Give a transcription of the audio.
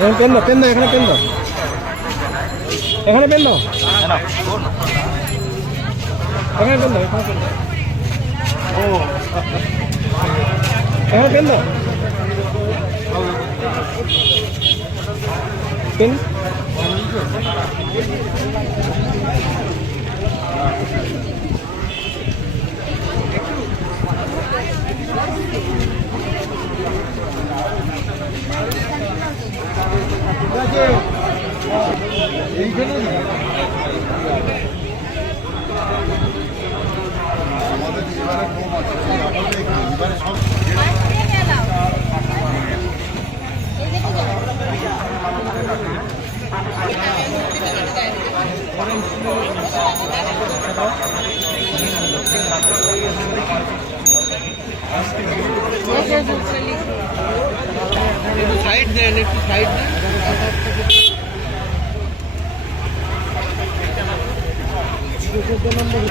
এখানে পেন দাও পেন দাও, এখানে পেন দাও। এখানে পেন দাও। এখানে পেন দাও, এখানে পেন দাও। পেন দাও। পেন? সাইড দেন একটু সাইড দেন চোদ্দ নম্বর